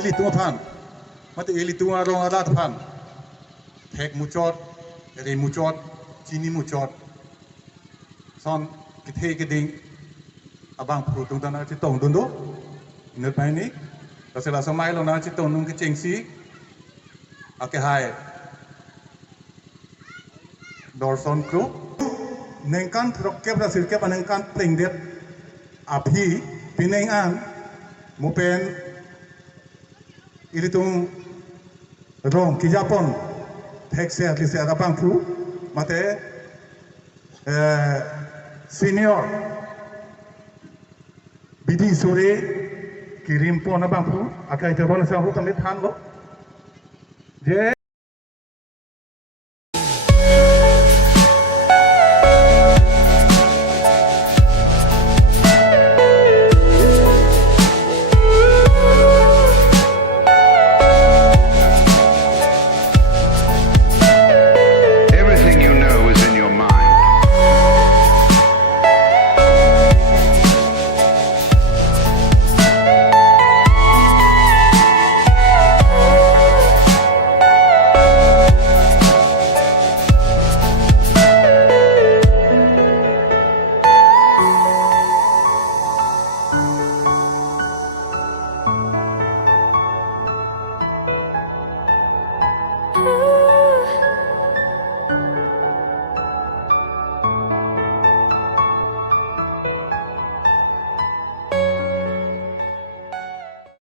ili tua pan mate ili tua rong adat pan thek muchot re muchot chini muchot son kithe keding abang pru tung tanah citong dundo ingat mai ni kasela samai lo na citong nung kecengsi ake hai dorson kru Ningkan terokep hasil kep Ningkan pringdet api pinengan mupen ilitung rong kijapon tekse atlise agapang pru mate senior bidi sore kirim pon abang pru akai terbon sa hu kamit han lo je